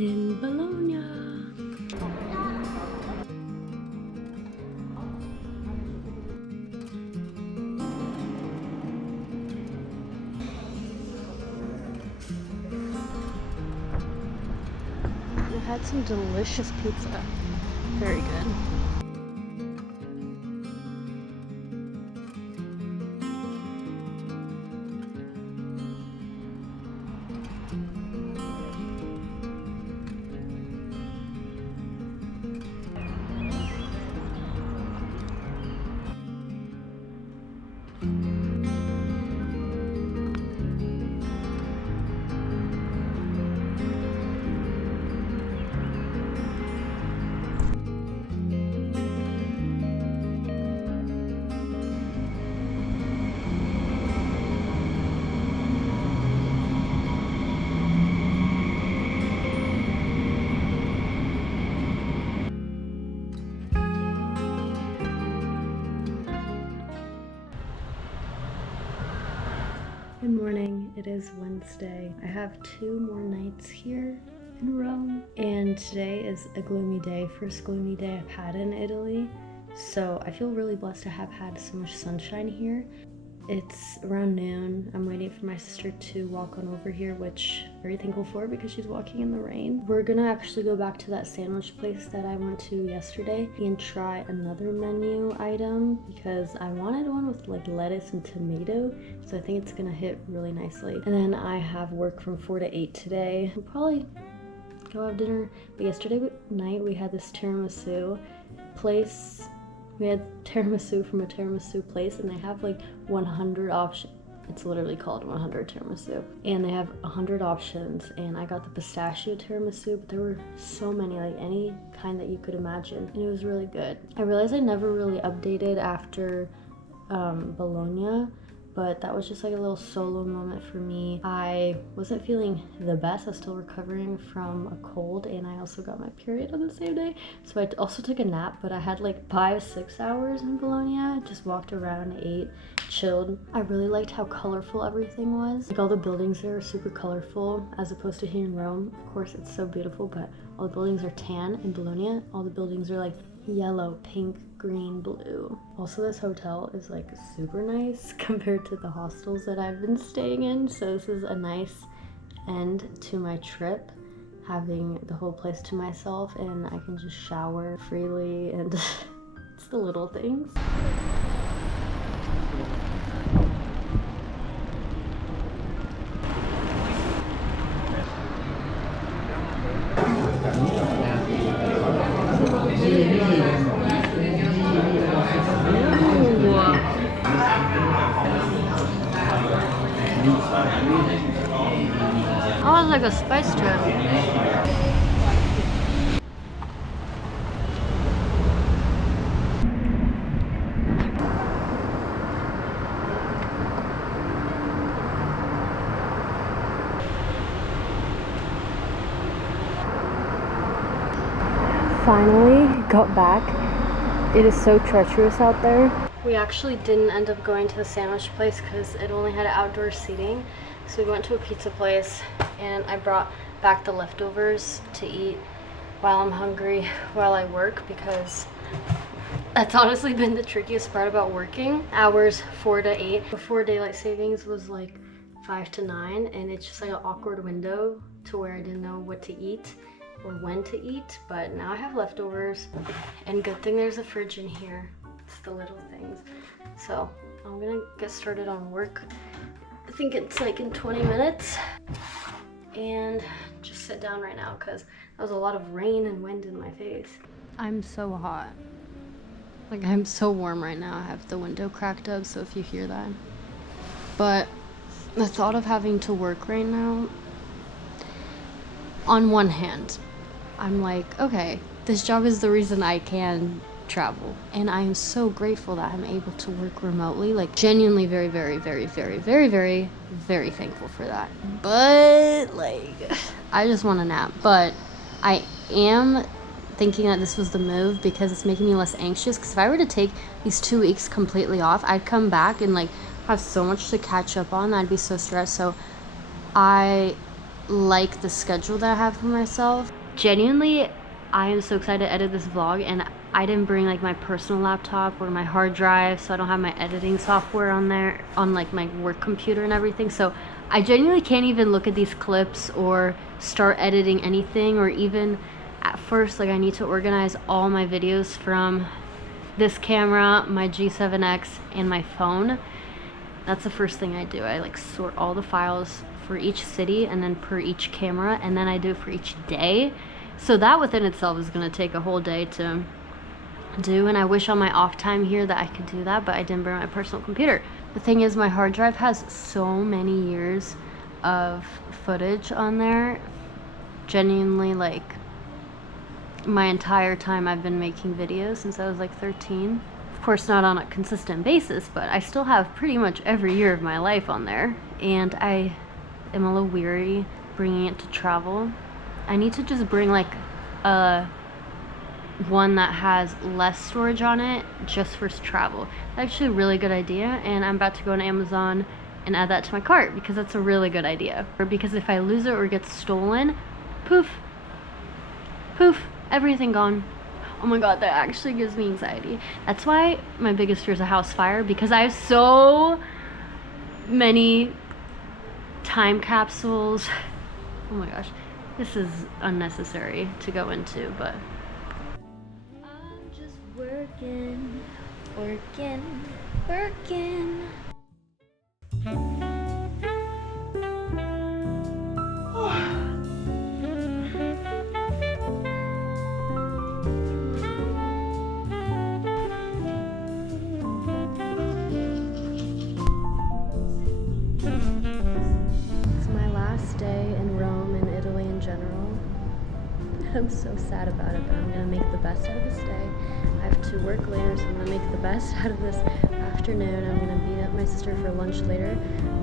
in Bologna. We had some delicious pizza. Very good. Good morning, it is Wednesday. I have 2 more nights here in Rome, and today is a gloomy day, first gloomy day I've had in Italy. So I feel really blessed to have had so much sunshine here. It's around noon. I'm waiting for my sister to walk on over here, which I'm very thankful for because she's walking in the rain. We're gonna actually go back to that sandwich place that I went to yesterday and try another menu item because I wanted one with like lettuce and tomato, so I think it's gonna hit really nicely. And then I have work from 4 to 8 today. I'll probably go have dinner. But yesterday night we had this tiramisu place. We had tiramisu from a tiramisu place, and they have like 100 options. It's literally called 100 tiramisu. And they have 100 options, and I got the pistachio tiramisu, but there were so many, like any kind that you could imagine, and it was really good. I realized I never really updated after Bologna, but that was just like a little solo moment for me. I wasn't feeling the best. I was still recovering from a cold, and I also got my period on the same day. So I also took a nap, but I had like 5-6 hours in Bologna. Just walked around, ate, chilled. I really liked how colorful everything was. Like all the buildings there are super colorful as opposed to here in Rome. Of course, it's so beautiful, but all the buildings are tan. In Bologna, all the buildings are like yellow, pink, green, blue. Also, this hotel is like super nice compared to the hostels that I've been staying in, so this is a nice end to my trip, having the whole place to myself, and I can just shower freely, and it's the little things. Oh, it's like a spice trap. Finally got back. It is so treacherous out there. We actually didn't end up going to the sandwich place because it only had outdoor seating. So we went to a pizza place, and I brought back the leftovers to eat while I'm hungry, while I work, because that's honestly been the trickiest part about working. Hours 4 to 8. Before daylight savings was like 5 to 9, and it's just like an awkward window to where I didn't know what to eat or when to eat, but now I have leftovers, and good thing there's a fridge in here. It's the little things. So I'm gonna get started on work. I think it's like in 20 minutes, and just sit down right now because there was a lot of rain and wind in my face. I'm so hot. Like, I'm so warm right now. I have the window cracked up, so if you hear that. But the thought of having to work right now, on one hand, I'm like, okay, this job is the reason I can travel, and I am so grateful that I'm able to work remotely. Like, genuinely very, very, very, very, very, very, very thankful for that. But like, I just want a nap. But I am thinking that this was the move because it's making me less anxious, because if I were to take these 2 weeks completely off, I'd come back and like have so much to catch up on. I'd be so stressed. So I like the schedule that I have for myself. Genuinely, I am so excited to edit this vlog, and I didn't bring like my personal laptop or my hard drive, so I don't have my editing software on there, on like my work computer and everything. So I genuinely can't even look at these clips or start editing anything, or even at first, like I need to organize all my videos from this camera, my G7X, and my phone. That's the first thing I do. I like sort all the files for each city and then per each camera, and then I do it for each day. So that within itself is going to take a whole day to do, and I wish on my off time here that I could do that, but I didn't bring my personal computer. The thing is, my hard drive has so many years of footage on there. Genuinely, like my entire time I've been making videos since I was like 13. Of course, not on a consistent basis, but I still have pretty much every year of my life on there, and I am a little weary bringing it to travel. I need to just bring like a one that has less storage on it just for travel. That's actually a really good idea, and I'm about to go on Amazon and add that to my cart because that's a really good idea. Because if I lose it or it gets stolen, poof, poof, everything gone. Oh my god, that actually gives me anxiety. That's why my biggest fear is a house fire, because I have so many time capsules. Oh my gosh, this is unnecessary to go into, but I'm just working. It's my last day in Rome and Italy in general. I'm so sad about it, but I'm gonna make the best out of this day. I have to work later, so I'm gonna make the best out of this afternoon. I'm gonna beat up my sister for lunch later,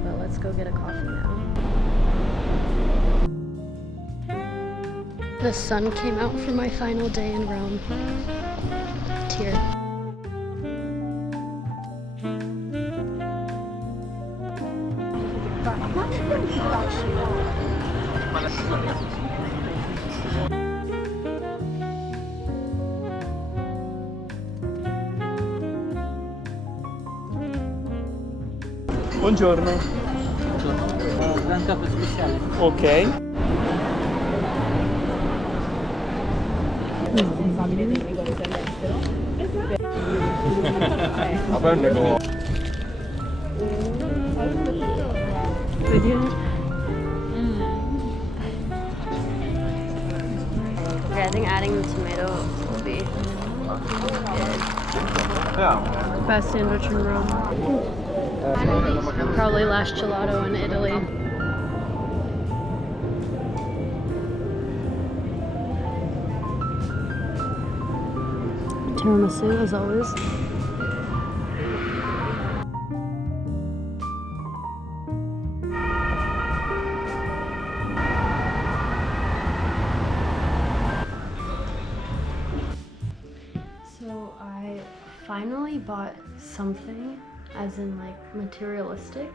but let's go get a coffee now. The sun came out for my final day in Rome. Tear. Buongiorno. Gran caffè speciale. Ok. Aperto. Okay, I think adding the tomato will be good. Yeah. Best sandwich in Rome. Probably last gelato in Italy. Tiramisu, as always. So I finally bought something, as in like materialistic,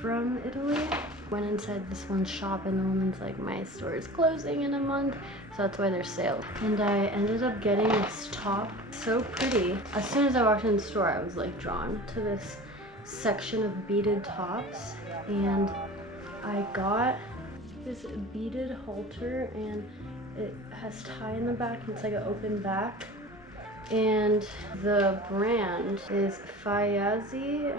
from Italy. Went inside this one shop and the woman's like, my store is closing in a month, so that's why there's sale. And I ended up getting this top. So pretty. As soon as I walked in the store, I was like drawn to this section of beaded tops, and I got this beaded halter, and it has tie in the back, and it's like an open back. And the brand is Fayazi.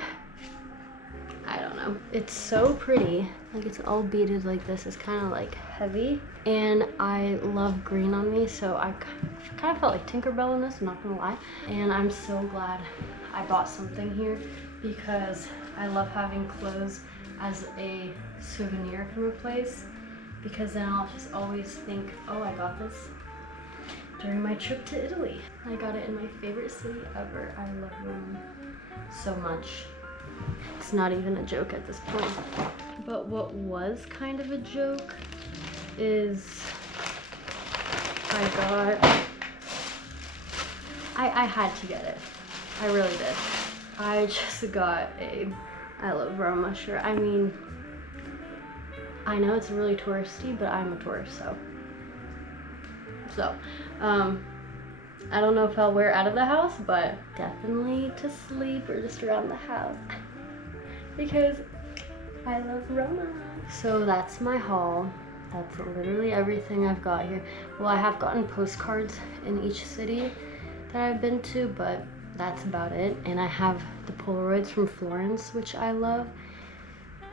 I don't know. It's so pretty. Like, it's all beaded like this. It's kind of like heavy. And I love green on me, so I kind of felt like Tinkerbell in this, I'm not gonna lie. And I'm so glad I bought something here, because I love having clothes as a souvenir from a place, because then I'll just always think, oh, I got this during my trip to Italy. I got it in my favorite city ever. I love Rome so much. It's not even a joke at this point. But what was kind of a joke is I had to get it. I really did. I just got a I love Roma shirt. I mean, I know it's really touristy, but I'm a tourist, so I don't know if I'll wear it out of the house, but definitely to sleep or just around the house because I love Roma. So that's my haul. That's literally everything I've got here. Well, I have gotten postcards in each city that I've been to, but that's about it. And I have the Polaroids from Florence, which I love,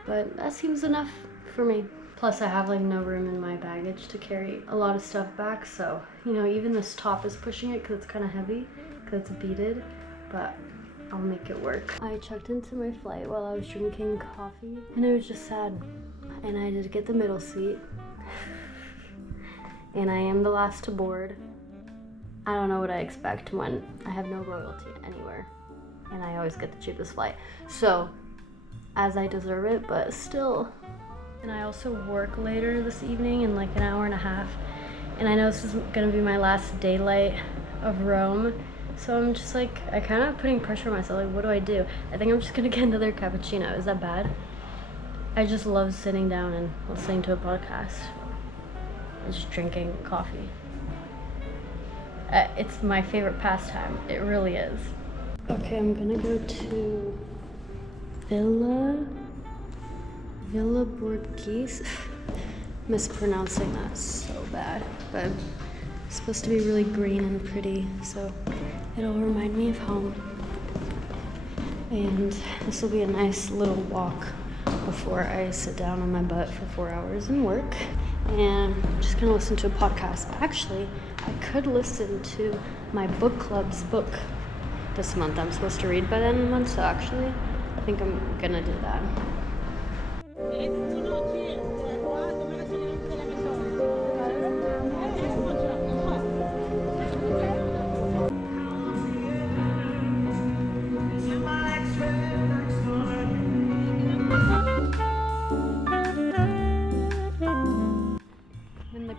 but that seems enough for me. Plus I have like no room in my baggage to carry a lot of stuff back, so you know, even this top is pushing it because it's kind of heavy because it's beaded, but I'll make it work. I checked into my flight while I was drinking coffee and it was just sad, and I did get the middle seat and I am the last to board. I don't know what I expect when I have no royalty anywhere and I always get the cheapest flight, so as I deserve it, but still. And I also work later this evening in like an hour and a half, and I know this is gonna be my last daylight of Rome, so I'm just like, I kind of putting pressure on myself, like what do I do? I think I'm just gonna get another cappuccino. Is that bad? I just love sitting down and listening to a podcast and just drinking coffee. It's my favorite pastime, it really is. Okay, I'm gonna go to Villa Borghese. Mispronouncing that so bad, but it's supposed to be really green and pretty, so it'll remind me of home. And this will be a nice little walk before I sit down on my butt for 4 hours and work. And I'm just gonna listen to a podcast. Actually, I could listen to my book club's book this month. I'm supposed to read by the end of the month, so actually, I think I'm gonna do that.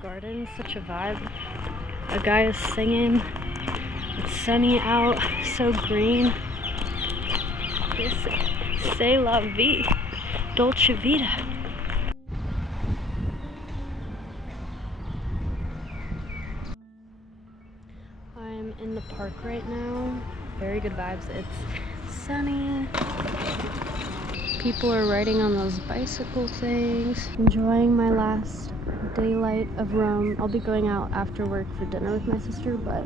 Garden, such a vibe. A guy is singing. It's sunny out, so green. C'est la vie, dolce vita. I'm in the park right now. Very good vibes. It's sunny. People are riding on those bicycle things. Enjoying my last daylight of Rome. I'll be going out after work for dinner with my sister, but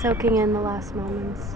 soaking in the last moments.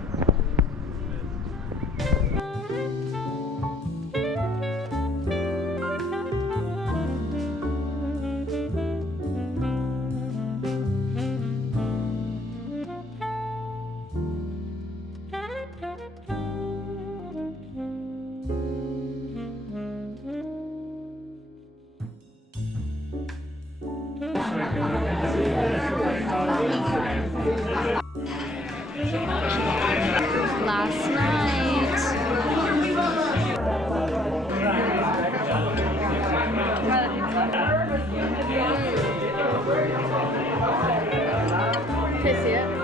Last night. Can I see it?